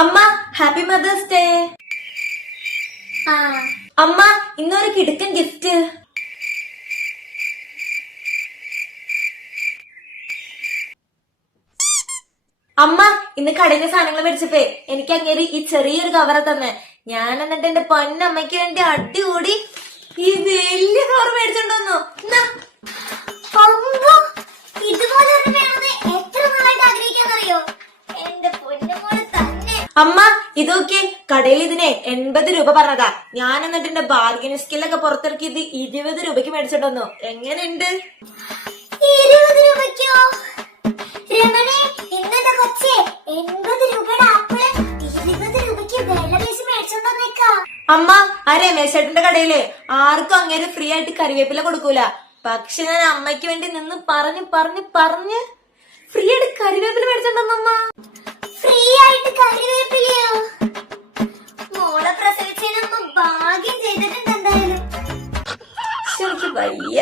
അമ്മ happy mothers day. അമ്മ ഇന്നൊരു കിടുക്കൻ ഗിഫ്റ്റ്. അമ്മ ഇന്ന് കടയിലെ സാധനങ്ങൾ മേടിച്ചപ്പേ എനിക്ക് അങ്ങേര് ഈ ചെറിയൊരു കവറ തന്നെ. ഞാൻ എന്നിട്ട് എന്റെ പൊന്നമ്മയ്ക്ക് വേണ്ടി അടികൂടി ഈ വലിയ കവർ മേടിച്ചോണ്ടു. അമ്മ ഇതൊക്കെ കടയിൽ ഇതിനെ 80 രൂപ പറഞ്ഞതാ. ഞാൻ എന്നിട്ട് എന്റെ ബാർഗിൻ സ്കില്ലൊക്കെ പുറത്തിറക്കി ഇത് 20 രൂപയ്ക്ക് മേടിച്ചിട്ടുണ്ടോ. എങ്ങനെയുണ്ട്? 20 രൂപയ്ക്കോ? രമണേ, ഇന്നത്തെ കൊച്ചേ 80 രൂപയുടെ ആപ്പിള് 20 രൂപയ്ക്ക് വെള്ള പീസ് മേടിച്ചോണ്ടോന്നേക്കാ. അമ്മ ആ രമേശ് ചേട്ടന്റെ കടയില് ആർക്കും അങ്ങേര് ഫ്രീ ആയിട്ട് കറിവേപ്പില കൊടുക്കൂല. പക്ഷെ ഞാൻ അമ്മയ്ക്ക് വേണ്ടി നിന്ന് പറഞ്ഞ് ഫ്രീ ആയിട്ട് കറിവേപ്പില മേടിച്ചിട്ടുണ്ടമ്മ. ഫ്രീ ആയിട്ട് കറിവേപ്പിലയോ? മോളെ പ്രസവിച്ചതിനമ്മ ഭാഗ്യം ചെയ്തിട്ടുണ്ട് എന്തായാലും. എനിക്ക് വയ്യ.